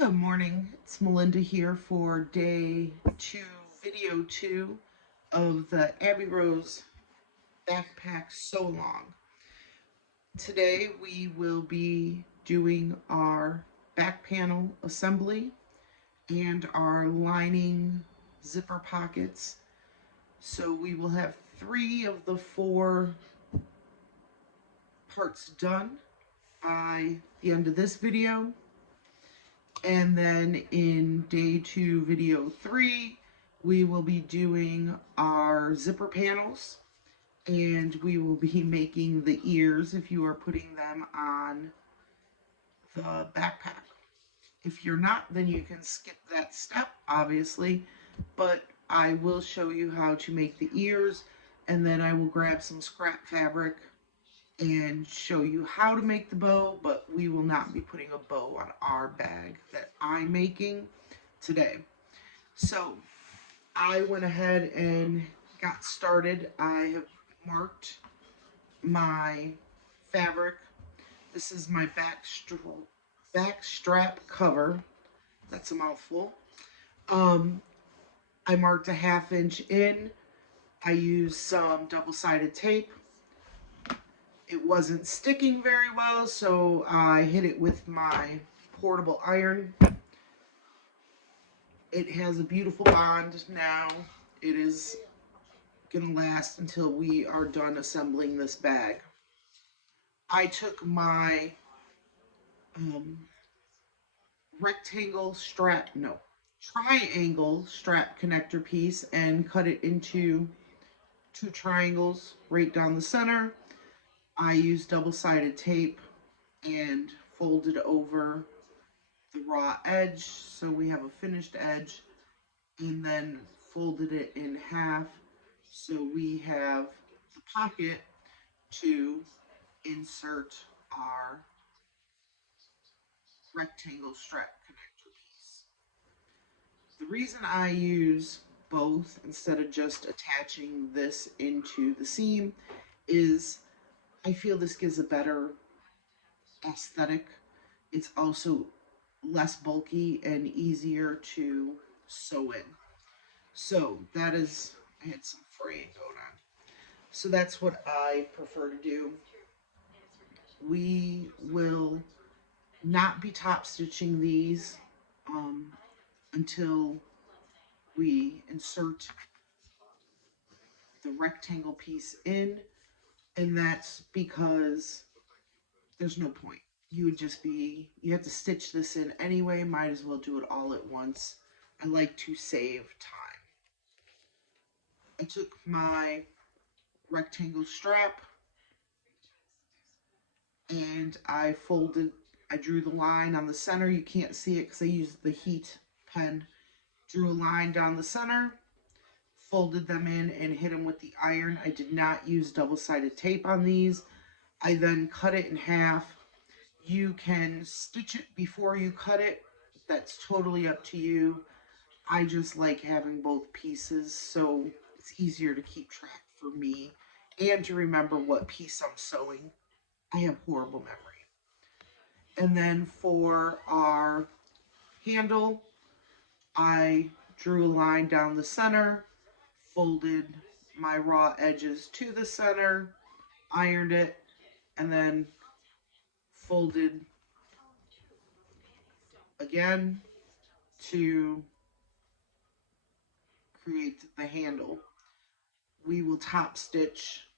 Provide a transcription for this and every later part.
Good morning. It's Melinda here for video two of the Abbey Rose Backpack Sew Along. Today we will be doing our back panel assembly and our lining zipper pockets. So we will have 3 of the 4 parts done by the end of this video. And then in video 3, we will be doing our zipper panels and we will be making the ears if you are putting them on the backpack. If you're not, then you can skip that step, obviously, but I will show you how to make the ears, and then I will grab some scrap fabric and show you how to make the bow, but we will not be putting a bow on our bag that I'm making today. So I went ahead and got started. I have marked my fabric. This is my back strap cover. That's a mouthful. I marked a 1/2 inch in. I used some double-sided tape. It wasn't sticking very well, so I hit it with my portable iron. It has a beautiful bond now. It is going to last until we are done assembling this bag. I took my triangle strap connector piece and cut it into 2 triangles right down the center. I used double-sided tape and folded over the raw edge so we have a finished edge, and then folded it in half so we have the pocket to insert our rectangle strap connector piece. The reason I use both instead of just attaching this into the seam is I feel this gives a better aesthetic. It's also less bulky and easier to sew in. So that is, I had some fraying going on. So that's what I prefer to do. We will not be top stitching these until we insert the rectangle piece in, and that's because there's no point. You have to stitch this in anyway, might as well do it all at once. I like to save time. I took my rectangle strap and I drew the line on the center. You can't see it because I used the heat pen. Drew a line down the center, folded them in and hit them with the iron. I did not use double-sided tape on these. I then cut it in half. You can stitch it before you cut it. That's totally up to you. I just like having both pieces so it's easier to keep track for me and to remember what piece I'm sewing. I have horrible memory. And then for our handle, I drew a line down the center, folded my raw edges to the center, ironed it, and then folded again to create the handle. We will top stitch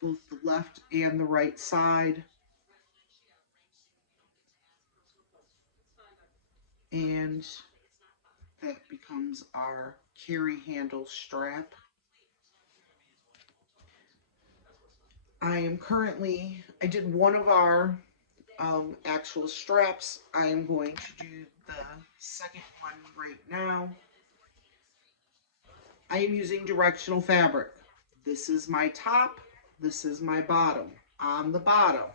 both the left and the right side, and that becomes our carry handle strap. I did one of our actual straps. I am going to do the second one right now. I am using directional fabric. This is my top, this is my bottom. On the bottom,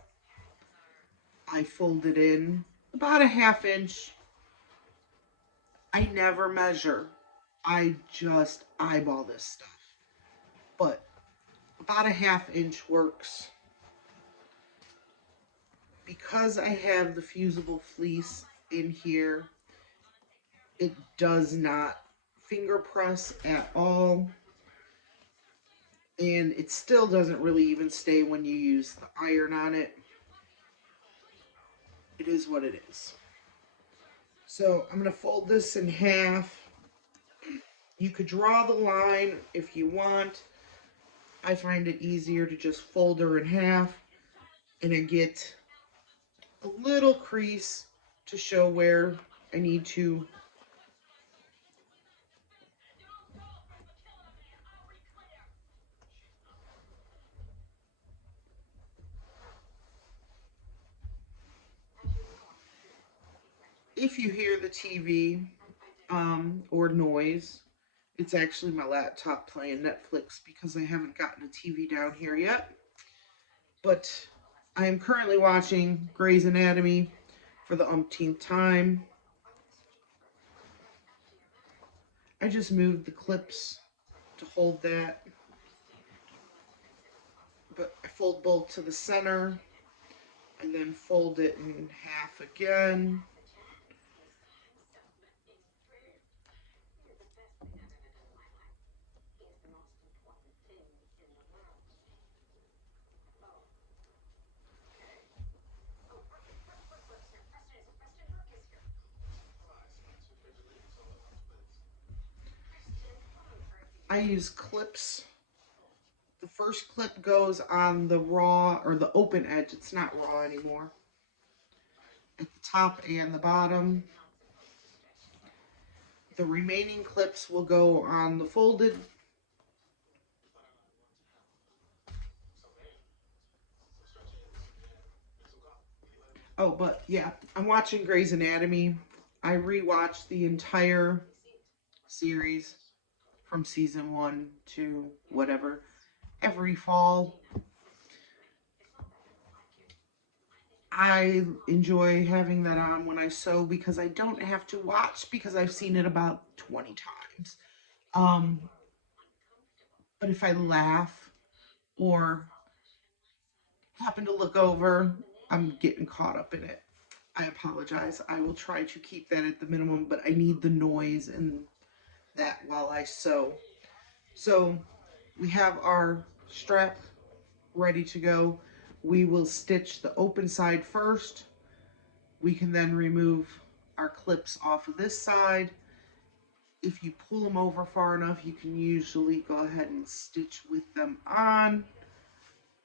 I folded in about a 1/2 inch. I never measure. I just eyeball this stuff. But about a 1/2 inch works. Because I have the fusible fleece in here, It does not finger press at all. And it still doesn't really even stay when you use the iron on it. It is what it is. So I'm going to fold this in half. You could draw the line if you want. I find it easier to just fold her in half and then get a little crease to show where I need to. If you hear the TV or noise, it's actually my laptop playing Netflix because I haven't gotten a TV down here yet. But I am currently watching Grey's Anatomy for the umpteenth time. I just moved the clips to hold that, but I fold both to the center and then fold it in half again. I use clips. The first clip goes on the raw or the open edge. It's not raw anymore. At the top and the bottom. The remaining clips will go on the folded. Oh, but yeah, I'm watching Grey's Anatomy. I rewatched the entire series from season 1 to whatever every fall. I enjoy having that on when I sew because I don't have to watch because I've seen it about 20 times. Um, but if I laugh or happen to look over, I'm getting caught up in it. I apologize. I will try to keep that at the minimum, but I need the noise and that while I sew. So we have our strap ready to go. We will stitch the open side first. We can then remove our clips off of this side. If you pull them over far enough, you can usually go ahead and stitch with them on.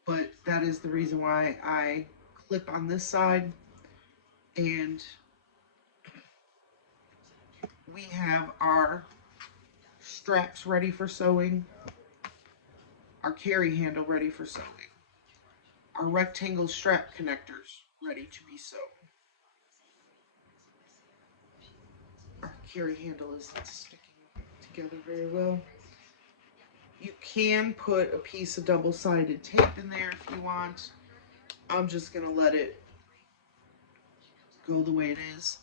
But that is the reason why I clip on this side. And we have our straps ready for sewing, our carry handle ready for sewing, our rectangle strap connectors ready to be sewn. Our carry handle isn't sticking together very well. You can put a piece of double-sided tape in there if you want. I'm just going to let it go the way it is.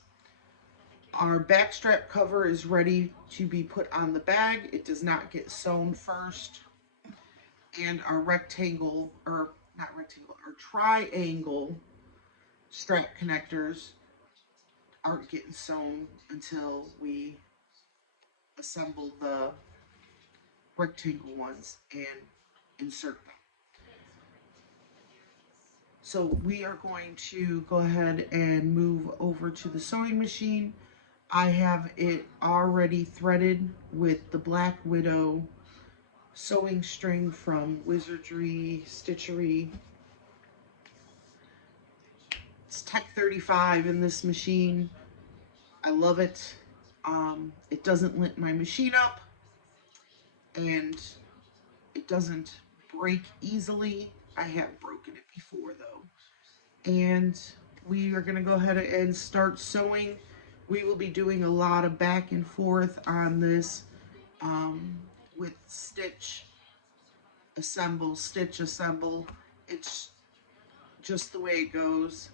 Our back strap cover is ready to be put on the bag. It does not get sewn first. And our rectangle, or not rectangle, our triangle strap connectors aren't getting sewn until we assemble the rectangle ones and insert them. So we are going to go ahead and move over to the sewing machine. I have it already threaded with the Black Widow sewing string from Wizardry Stitchery. It's Tech 35 in this machine. I love it. It doesn't lint my machine up, and it doesn't break easily. I have broken it before though. And we are going to go ahead and start sewing. We will be doing a lot of back and forth on this with stitch, assemble, stitch, assemble. It's just the way it goes.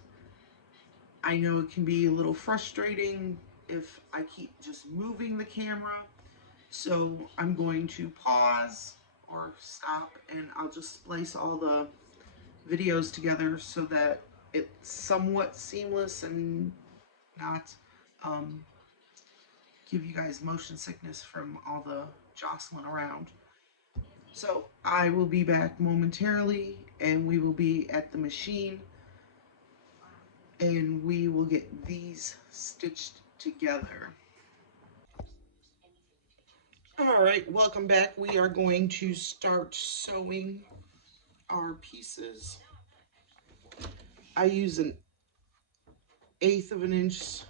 I know it can be a little frustrating if I keep just moving the camera. So I'm going to pause or stop and I'll just splice all the videos together so that it's somewhat seamless and not give you guys motion sickness from all the jostling around. So I will be back momentarily, and we will be at the machine, and we will get these stitched together. All right, welcome back. We are going to start sewing our pieces. I use an 1/8 of an inch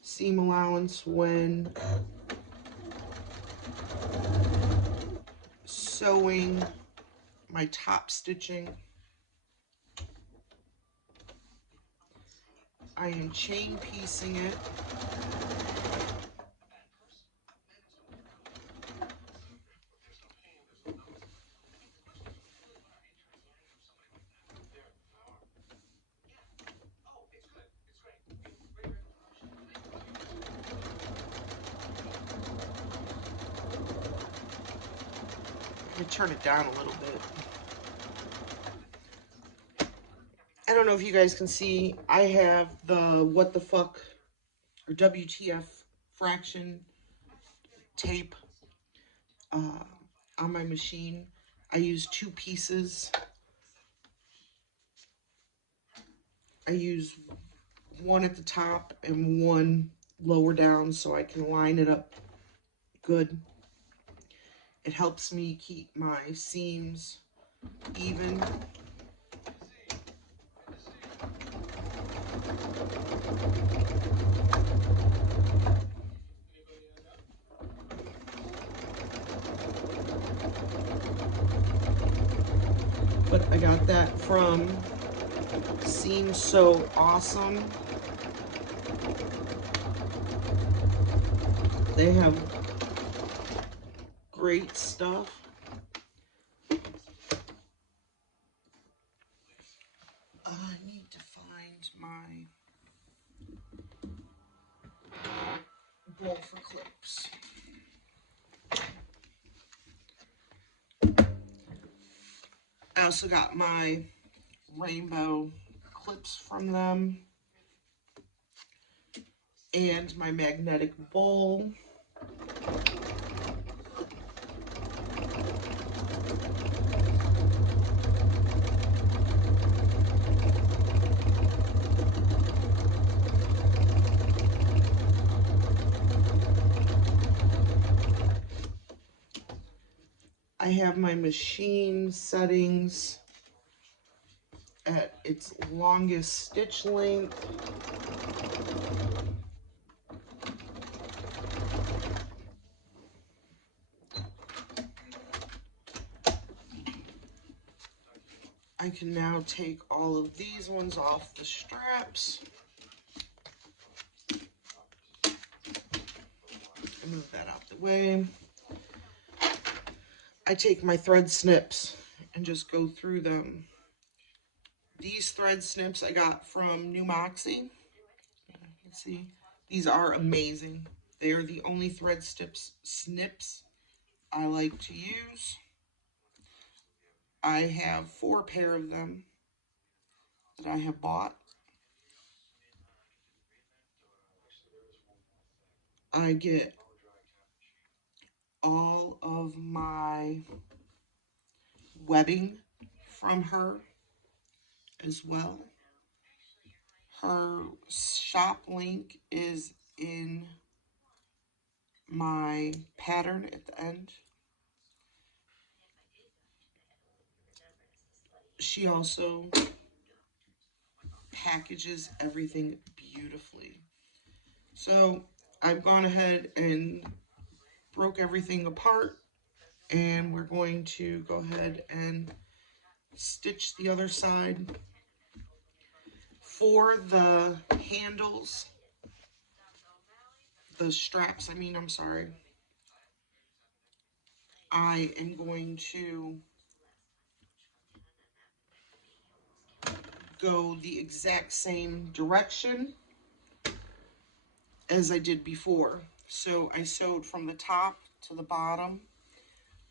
seam allowance when sewing my top stitching. I am chain piecing it. I'm gonna turn it down a little bit. I don't know if you guys can see, I have the what the fuck or WTF fraction tape on my machine. I use 2 pieces. I use one at the top and one lower down so I can line it up good. It helps me keep my seams even. But I got that from Seam Sew Awesome. They have great stuff. I need to find my bowl for clips. I also got my rainbow clips from them and my magnetic bowl. I have my machine settings at its longest stitch length. I can now take all of these ones off the straps. Move that out the way. I take my thread snips and just go through them. These thread snips I got from New Moxie. Let's see. These are amazing. They are the only thread snips I like to use. I have 4 pair of them that I have bought. I get all of my webbing from her as well. Her shop link is in my pattern at the end. She also packages everything beautifully. So I've gone ahead and broke everything apart, and we're going to go ahead and stitch the other side. For the handles, the straps, I'm sorry, I am going to go the exact same direction as I did before. So I sewed from the top to the bottom.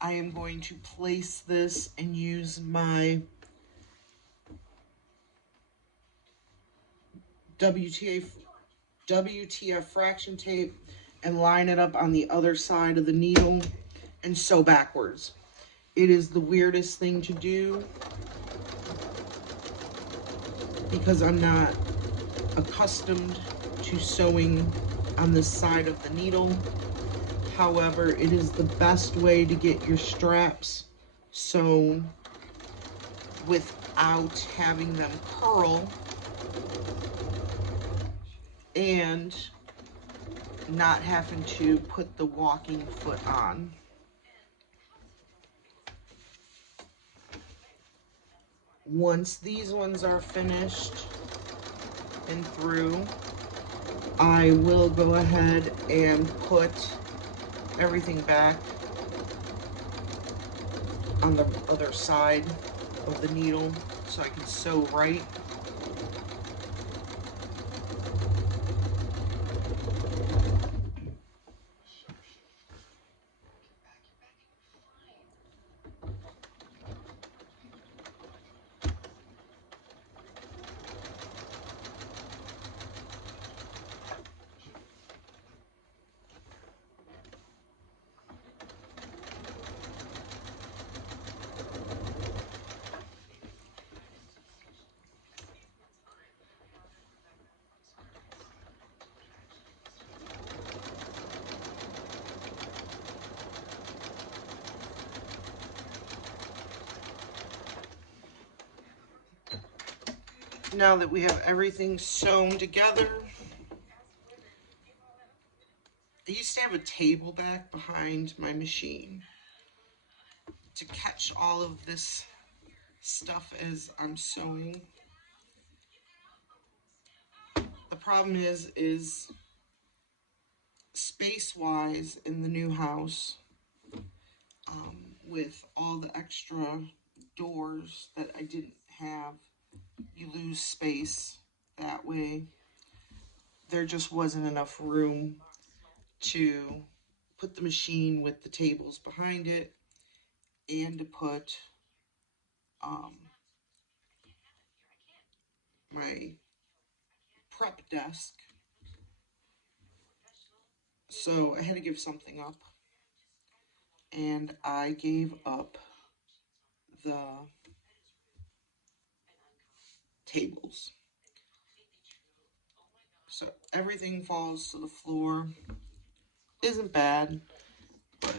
I am going to place this and use my WTF fraction tape and line it up on the other side of the needle and sew backwards. It is the weirdest thing to do because I'm not accustomed to sewing on this side of the needle. However, it is the best way to get your straps sewn without having them curl and not having to put the walking foot on. Once these ones are finished and through, I will go ahead and put everything back on the other side of the needle so I can sew right. Now that we have everything sewn together, I used to have a table back behind my machine to catch all of this stuff as I'm sewing. The problem is space-wise in the new house, with all the extra doors that I didn't have, you lose space that way. There just wasn't enough room to put the machine with the tables behind it and to put my prep desk. So I had to give something up, and I gave up the tables. So everything falls to the floor. Isn't bad, but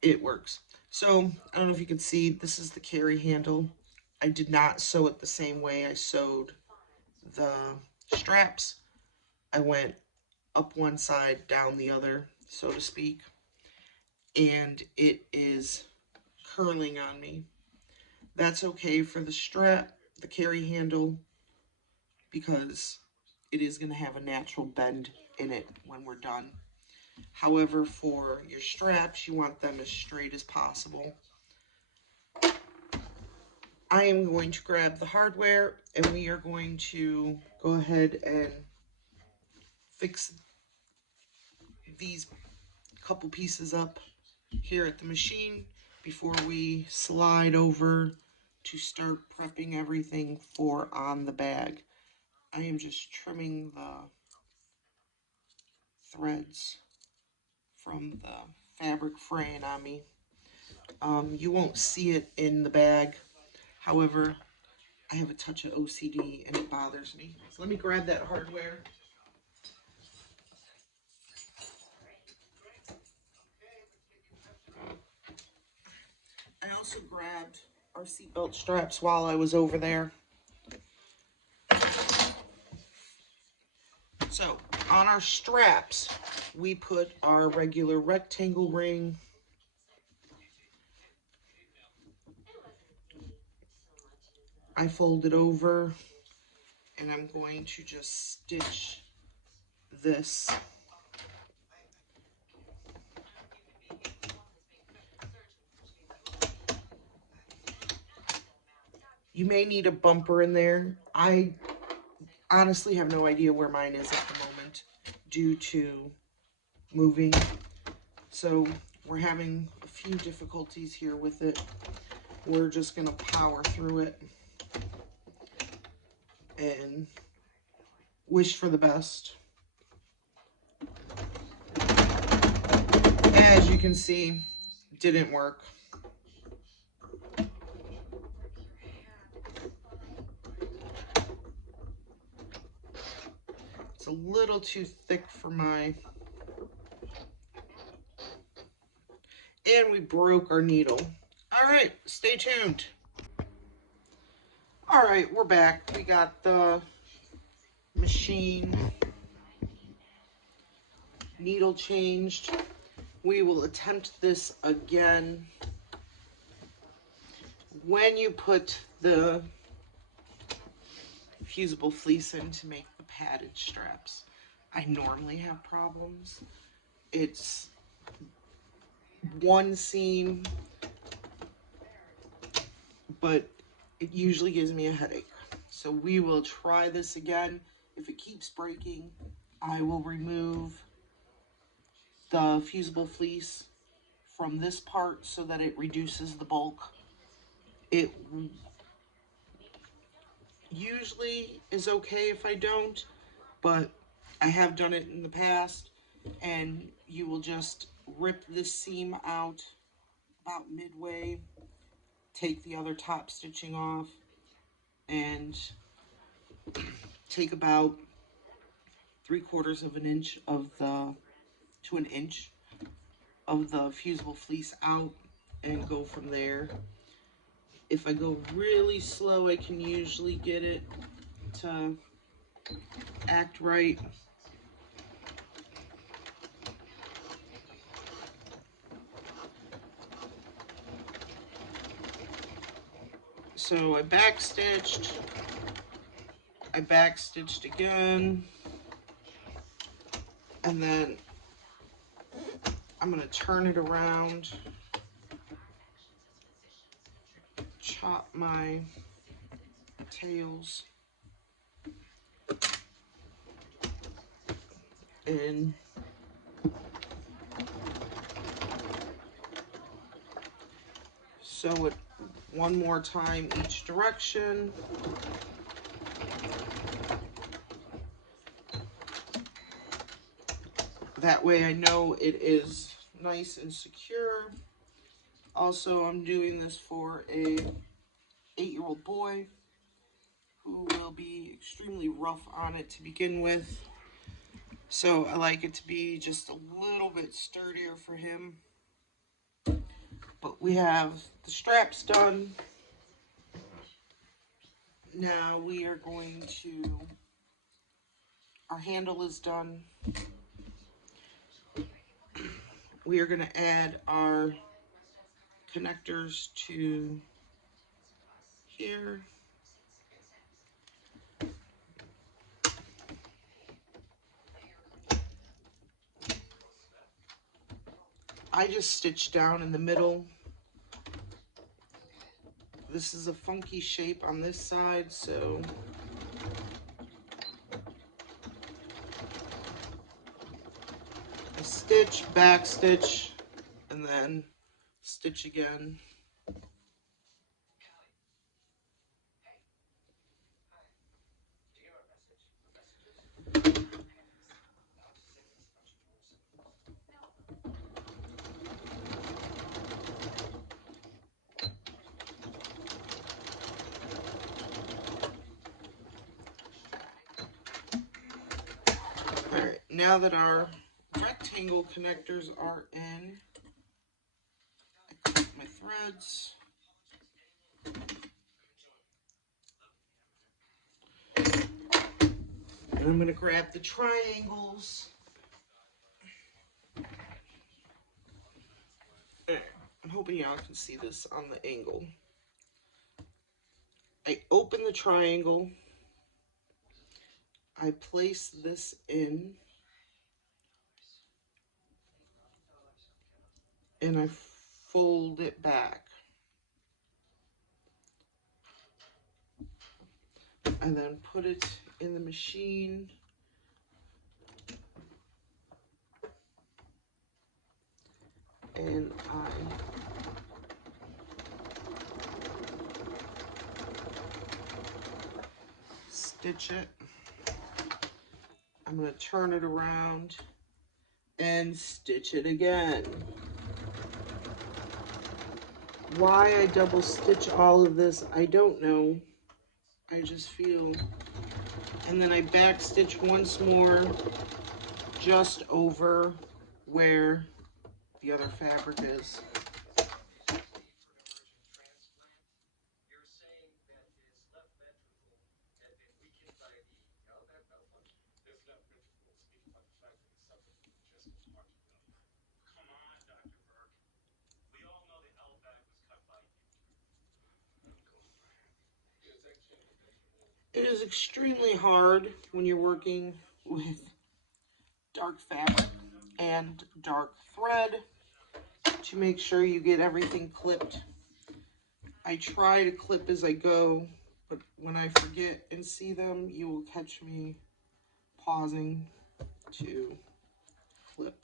it works. So I don't know if you can see, this is the carry handle. I did not sew it the same way I sewed the straps. I went up one side, down the other, so to speak, and it is curling on me. That's okay for the strap, the carry handle, because it is going to have a natural bend in it when we're done. However, for your straps, you want them as straight as possible. I am going to grab the hardware, and we are going to go ahead and fix these couple pieces up here at the machine before we slide over to start prepping everything for on the bag. I am just trimming the threads from the fabric fraying on me. You won't see it in the bag. However, I have a touch of OCD and it bothers me. So let me grab that hardware. I also grabbed our seatbelt straps while I was over there. So on our straps, we put our regular rectangle ring. I fold it over and I'm going to just stitch this. You may need a bumper in there. I honestly have no idea where mine is at the moment due to moving. So we're having a few difficulties here with it. We're just gonna power through it and wish for the best. you can see, didn't work. It's a little too thick for my... And we broke our needle. All right, stay tuned. All right, we're back. We got the machine needle changed. We will attempt this again. When you put the fusible fleece in to make the padded straps, I normally have problems. It's one seam, but it usually gives me a headache. So we will try this again. If it keeps breaking, I will remove the fusible fleece from this part so that it reduces the bulk. It usually is okay if I don't, but I have done it in the past, and you will just rip this seam out about midway, take the other top stitching off, and take about 3/4 of an inch of the, to an inch of the fusible fleece out, and go from there. If I go really slow, I can usually get it to act right. So I backstitched again, and then I'm going to turn it around, chop my tails, and sew it one more time each direction. That way I know it is nice and secure. Also, I'm doing this for a 8-year-old boy who will be extremely rough on it to begin with. So I like it to be just a little bit sturdier for him. But we have the straps done. Now we are going to, our handle is done. We are going to add our connectors to here. I just stitched down in the middle. This is a funky shape on this side, so I stitch, back stitch, and then stitch again. Alright, now that our rectangle connectors are in, I cut my threads. And I'm going to grab the triangles. I'm hoping y'all can see this on the angle. I open the triangle. I place this in. And I fold it back. And then put it in the machine. And I stitch it. I'm going to turn it around and stitch it again. Why I double stitch all of this, I don't know. I just feel. And then I back stitch once more just over where the other fabric is. It is extremely hard when you're working with dark fabric and dark thread to make sure you get everything clipped. I try to clip as I go, but when I forget and see them, you will catch me pausing to clip.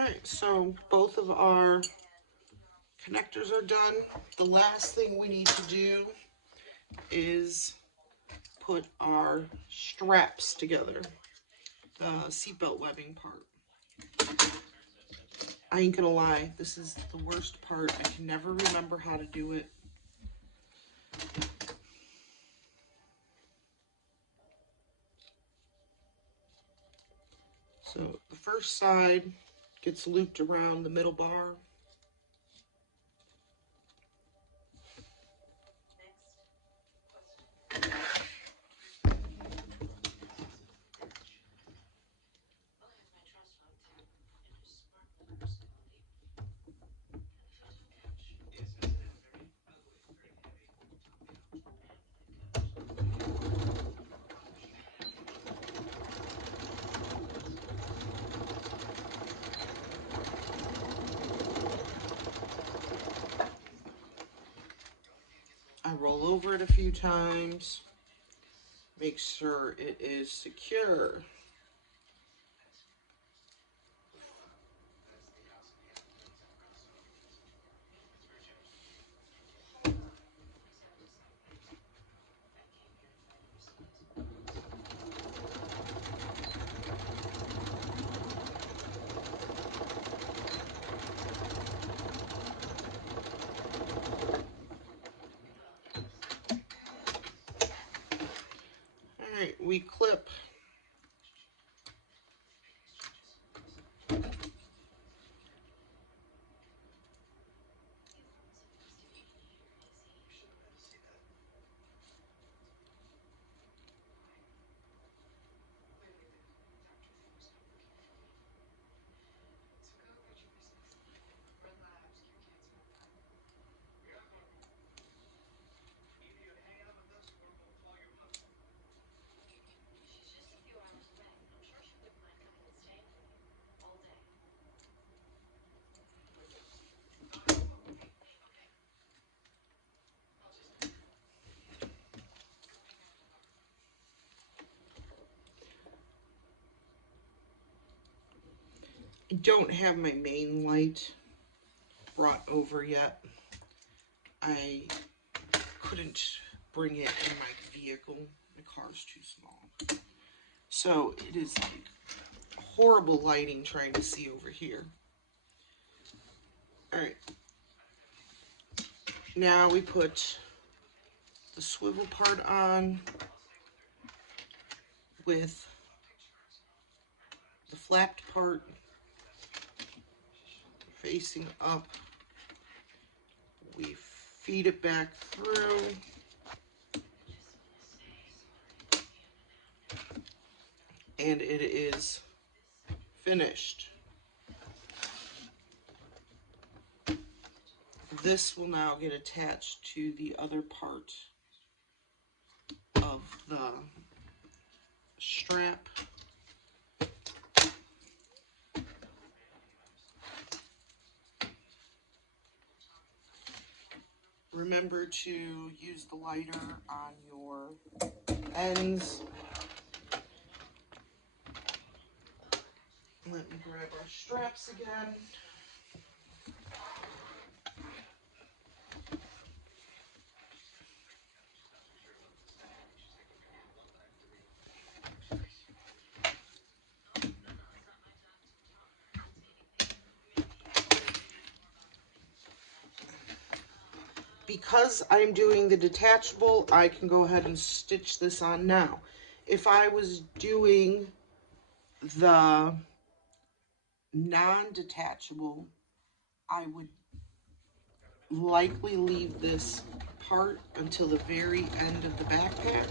Alright, so both of our connectors are done. The last thing we need to do is put our straps together, the seatbelt webbing part. I ain't gonna lie, this is the worst part. I can never remember how to do it. So the first side gets looped around the middle bar. I roll over it a few times, make sure it is secure. Alright, we clip I don't have my main light brought over yet. I couldn't bring it in my vehicle. My car's too small. So it is like horrible lighting trying to see over here. Alright. Now we put the swivel part on with the flapped part facing up. We feed it back through. And it is finished. This will now get attached to the other part of the strap. Remember to use the lighter on your ends. Let me grab our straps again. Because I'm doing the detachable, I can go ahead and stitch this on now. If I was doing the non-detachable, I would likely leave this part until the very end of the backpack.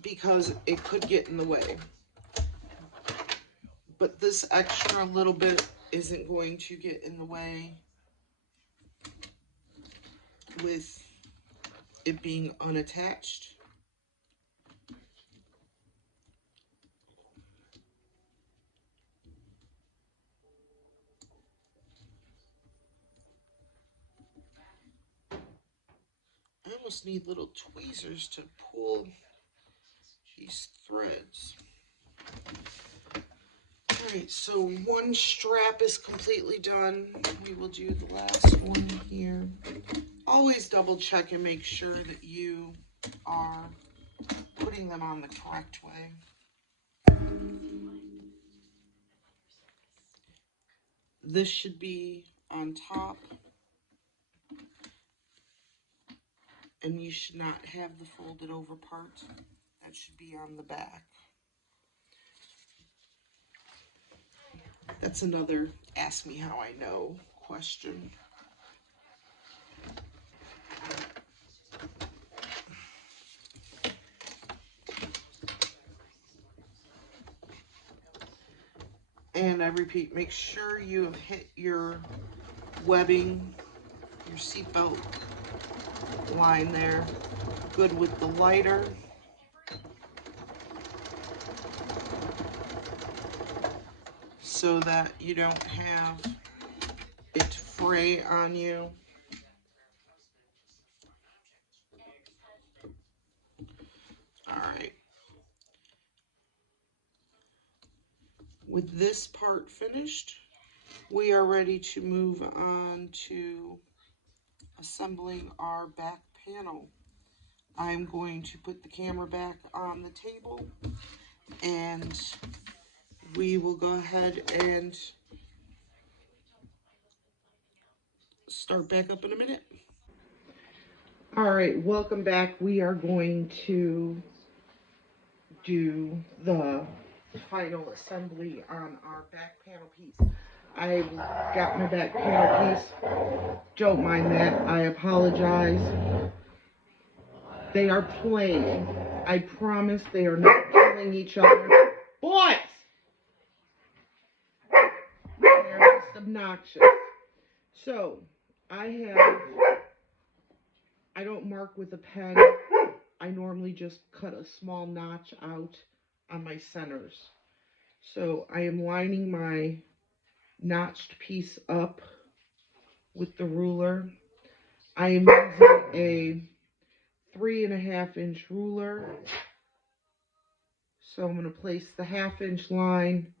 Because it could get in the way. But this extra little bit isn't going to get in the way with it being unattached. I almost need little tweezers to pull these threads. Alright, so one strap is completely done. We will do the last one here. Always double check and make sure that you are putting them on the correct way. This should be on top, and you should not have the folded over part. That should be on the back. That's another ask me how I know question. And I repeat, make sure you have hit your webbing, your seatbelt line there. Good with the lighter. So that you don't have it fray on you. All right. With this part finished, we are ready to move on to assembling our back panel. I'm going to put the camera back on the table, and we will go ahead and start back up in a minute. All right, welcome back. We are going to do the final assembly on our back panel piece. I got my back panel piece. Don't mind that. I apologize. They are playing. I promise they are not killing each other. Boys! They're just obnoxious. So, I don't mark with a pen. I normally just cut a small notch out on my centers. So, I am lining my notched piece up with the ruler. I am using a 3.5 inch ruler. So I'm going to place the 1/2 inch line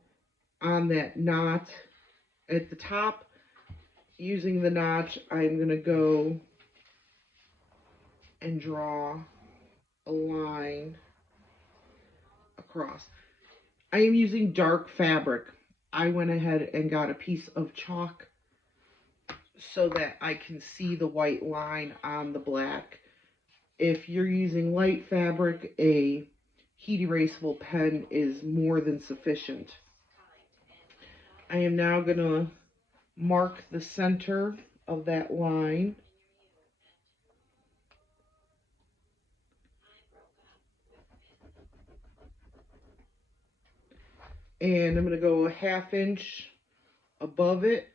on that knot at the top. Using the notch, I'm going to go and draw a line across. I am using dark fabric. I went ahead and got a piece of chalk so that I can see the white line on the black. If you're using light fabric, a heat erasable pen is more than sufficient. I am now going to mark the center of that line. And I'm going to go a 1/2 inch above it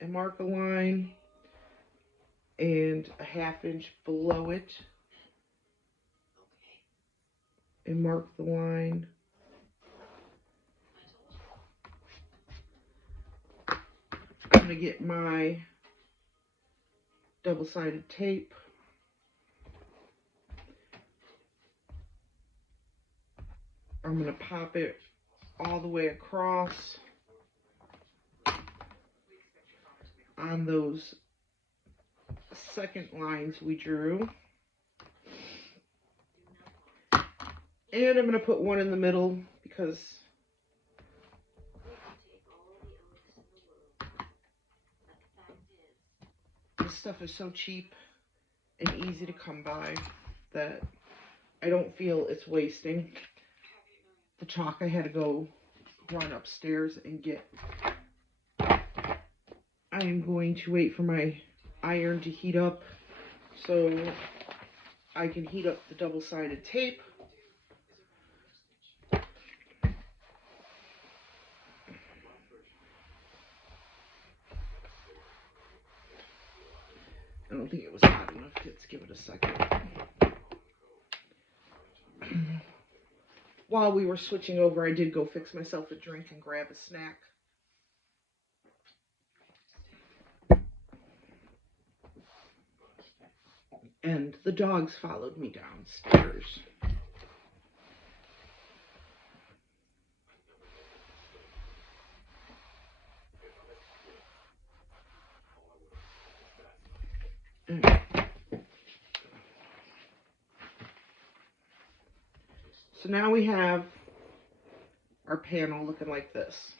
and mark a line, and a 1/2 inch below it and mark the line. I'm going to get my double-sided tape. I'm going to pop it all the way across on those second lines we drew. And I'm going to put one in the middle because this stuff is so cheap and easy to come by that I don't feel it's wasting. The chalk I had to go run upstairs and get. I am going to wait for my iron to heat up so I can heat up the double-sided tape. I don't think it was hot enough. Let's give it a second. While we were switching over, I did go fix myself a drink and grab a snack. And the dogs followed me downstairs. So now we have our panel looking like this.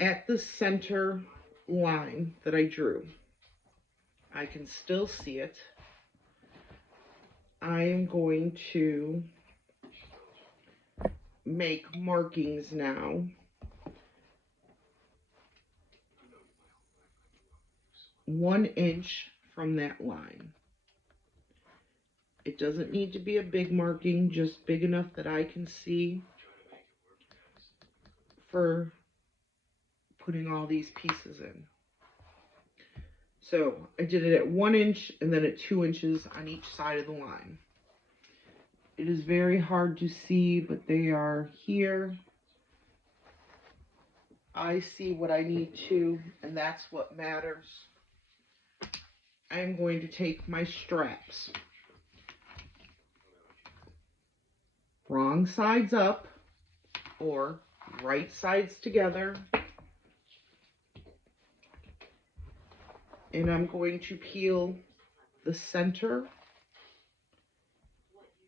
At the center line that I drew, I can still see it. I am going to make markings now. 1 inch from that line. It doesn't need to be a big marking, just big enough that I can see for putting all these pieces in. So I did it at 1 inch and then at 2 inches on each side of the line. It is very hard to see, but they are here. I see what I need to, and that's what matters. I am going to take my straps. Wrong sides up, or right sides together. And I'm going to peel the center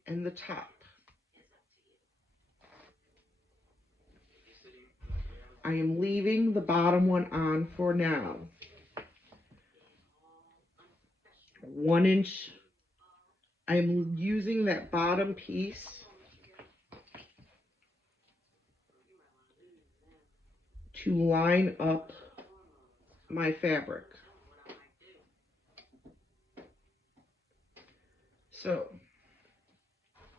and the top. I am leaving the bottom one on for now. 1 inch. I'm using that bottom piece to line up my fabric. So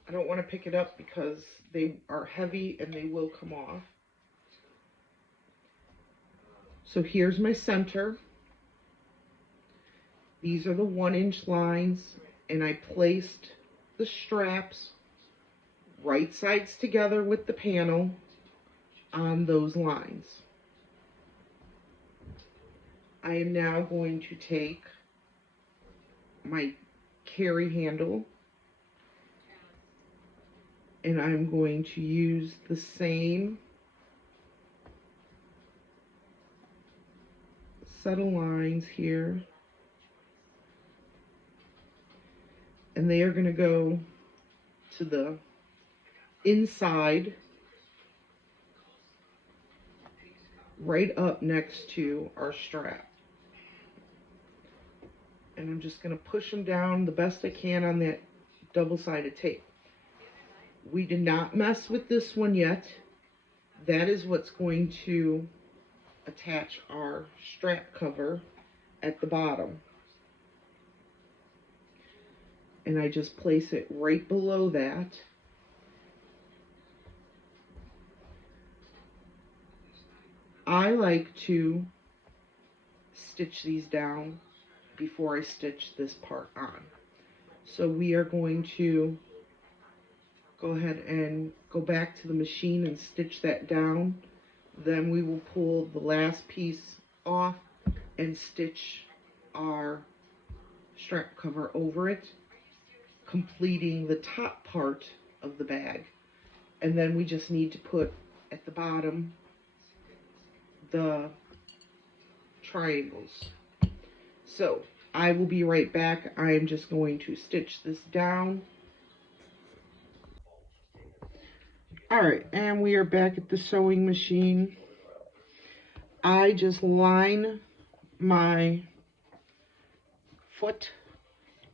I don't want to pick it up because they are heavy and they will come off. So here's my center. These are the 1 inch lines, and I placed the straps right sides together with the panel on those lines. I am now going to take my carry handle and I'm going to use the same set of lines here, and they are going to go to the inside right up next to our strap. And I'm just going to push them down the best I can on that double-sided tape. We did not mess with this one yet. That is what's going to attach our strap cover at the bottom. And I just place it right below that. I like to stitch these down before I stitch this part on. So we are going to go ahead and go back to the machine and stitch that down. Then we will pull the last piece off and stitch our strap cover over it, completing the top part of the bag. And then we just need to put at the bottom the triangles. So I will be right back. I am just going to stitch this down. Alright, and we are back at the sewing machine. I just line my foot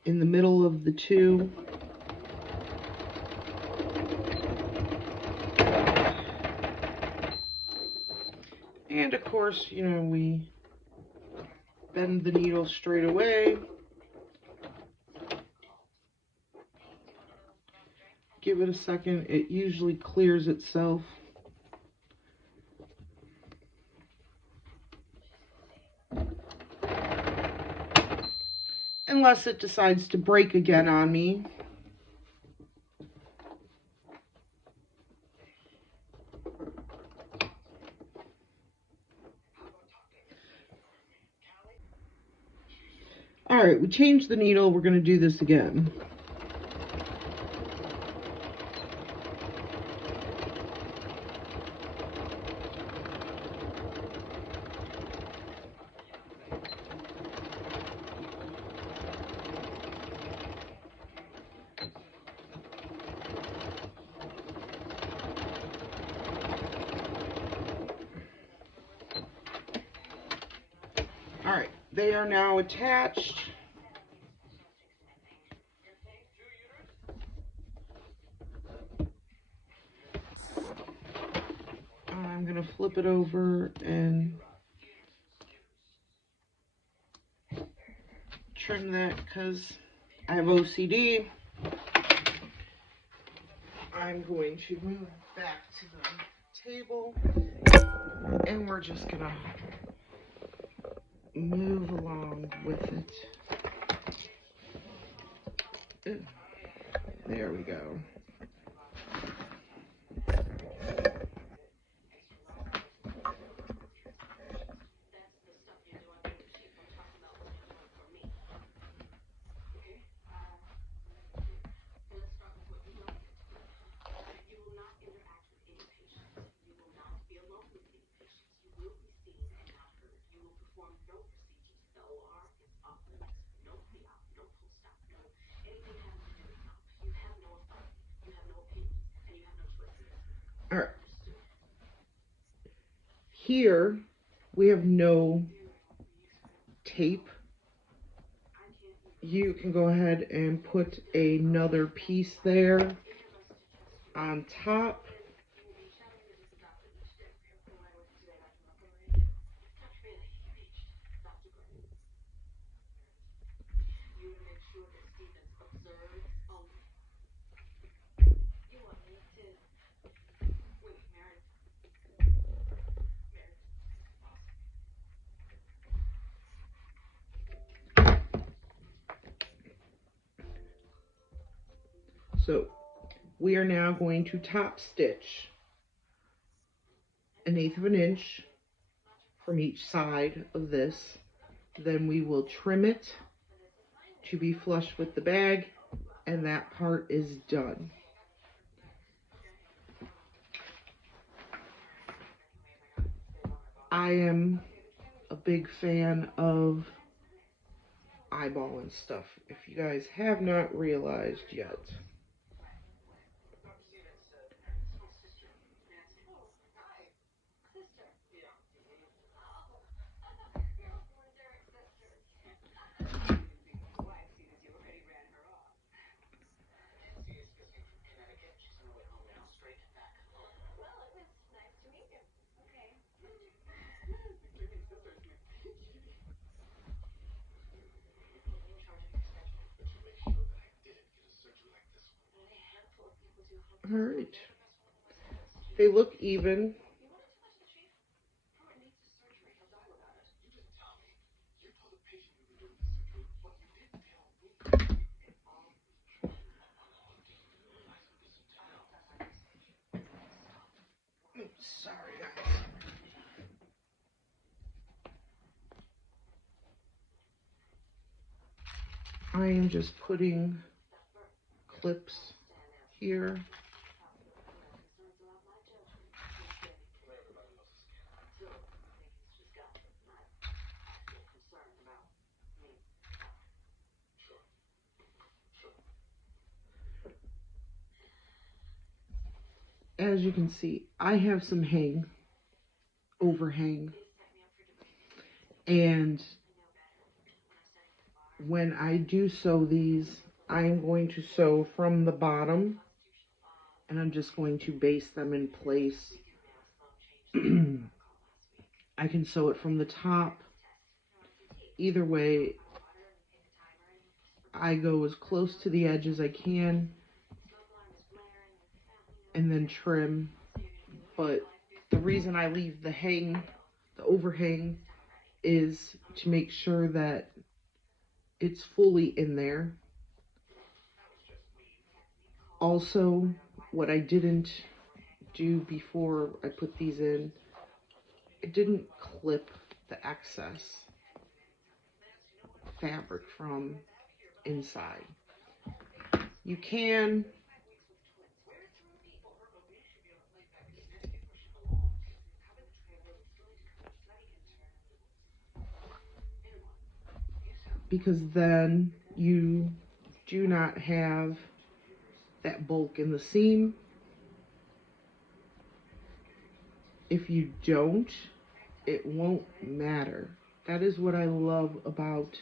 in the middle of the two. And of course, you know, we bend the needle straight away. Give it a second. It usually clears itself. Unless it decides to break again on me. Alright, we changed the needle. We're going to do this again. Alright, they are now attached. I'm going to flip it over and trim that because I have OCD. I'm going to move back to the table and we're just going to move along with it. Ooh, there we go. All right. Here we have no tape. You can go ahead and put another piece there on top. So we are now going to top stitch 1/8 of an inch from each side of this. Then we will trim it to be flush with the bag, and that part is done. I am a big fan of eyeballing stuff, if you guys have not realized yet. All right. They look even. Sorry, guys. I am just putting clips here. As you can see, I have some overhang, and when I do sew these, I'm going to sew from the bottom, and I'm just going to base them in place. I can sew it from the top. Either way, I go as close to the edge as I can and then trim. But the reason I leave the overhang, is to make sure that it's fully in there. Also, what I didn't do before I put these in, I didn't clip the excess fabric from inside. You can, because then you do not have that bulk in the seam. If you don't, it won't matter. That is what I love about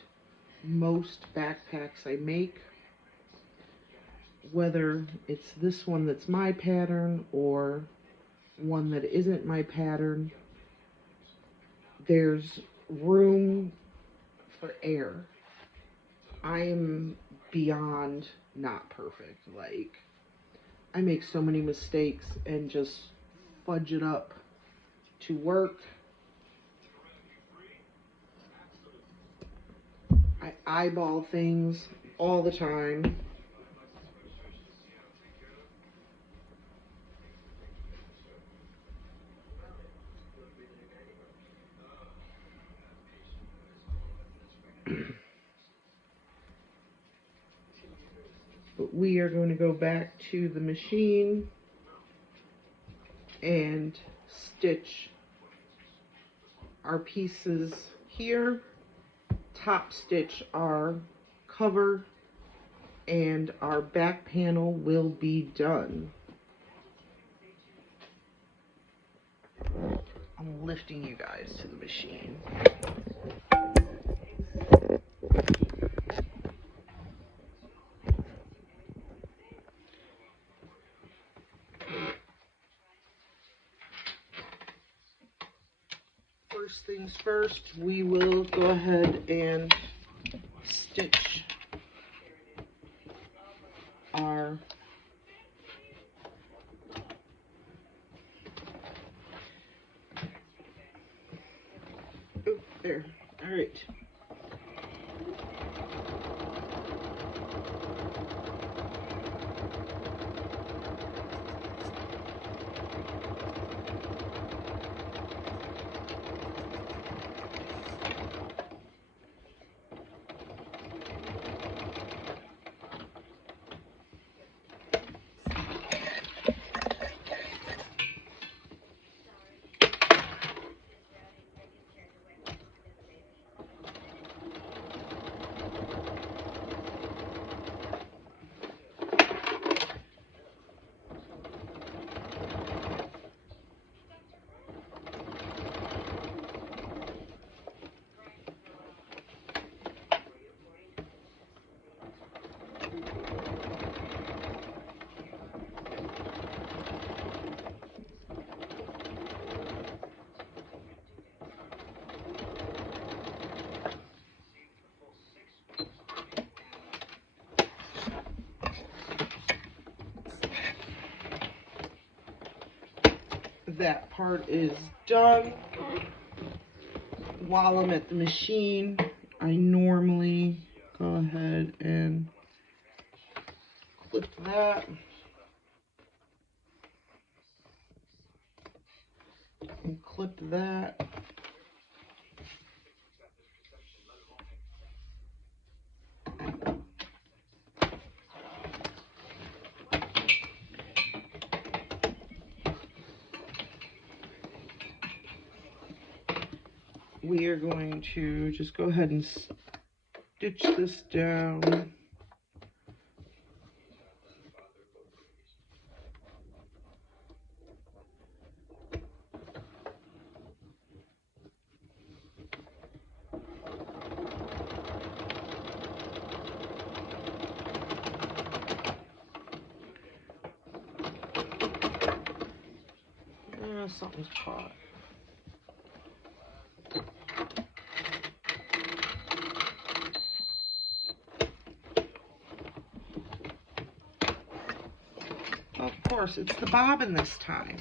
most backpacks I make, whether it's this one that's my pattern or one that isn't my pattern. There's room for error. I am beyond not perfect. Like, I make so many mistakes and just fudge it up to work. I eyeball things all the time. But we are going to go back to the machine and stitch our pieces here, top stitch our cover, and our back panel will be done. I'm lifting you guys to the machine. First things first, we will go ahead and stitch our there. All right. that part is done. While I'm at the machine, I normally go ahead and clip that. And clip that. We are going to just go ahead and stitch this down. Something's caught. Of course, it's the bobbin this time.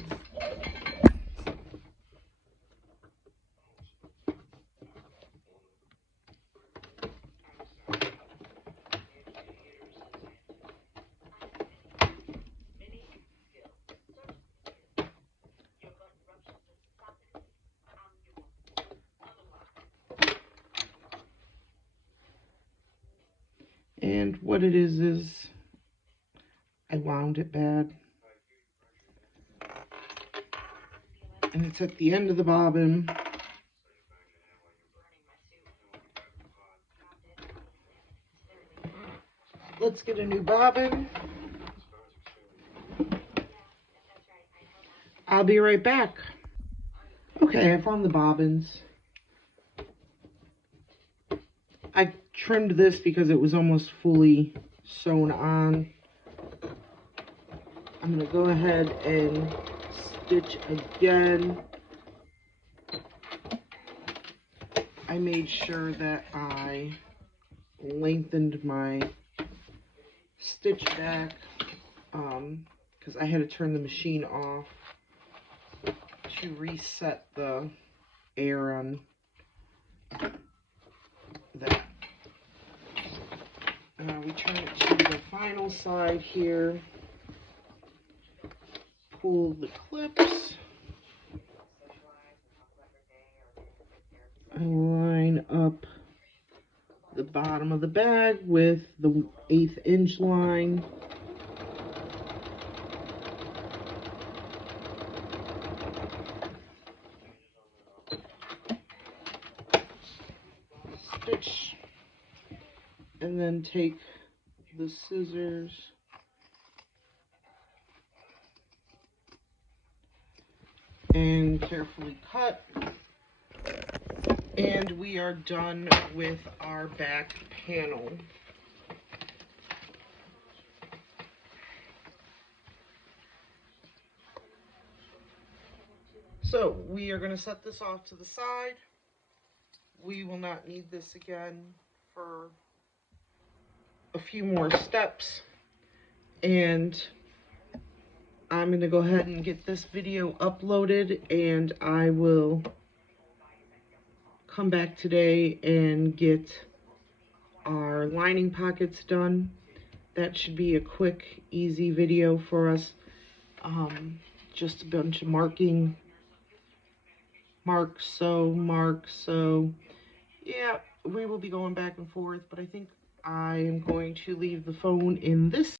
And what it is I wound it bad. And it's at the end of the bobbin. Let's get a new bobbin. I'll be right back. Okay, I found the bobbins. I trimmed this because it was almost fully sewn on. I'm going to go ahead and stitch again. I made sure that I lengthened my stitch back because I had to turn the machine off to reset the air on that. We turn it to the final side here. Pull the clips. I line up the bottom of the bag with the 1/8 inch line. Stitch. And then take the scissors and carefully cut. And we are done with our back panel. So we are going to set this off to the side. We will not need this again for a few more steps. And I'm going to go ahead and get this video uploaded, and I will come back today and get our lining pockets done. That should be a quick, easy video for us. Just a bunch of marking. Mark, so. Yeah, we will be going back and forth, but I think I am going to leave the phone in this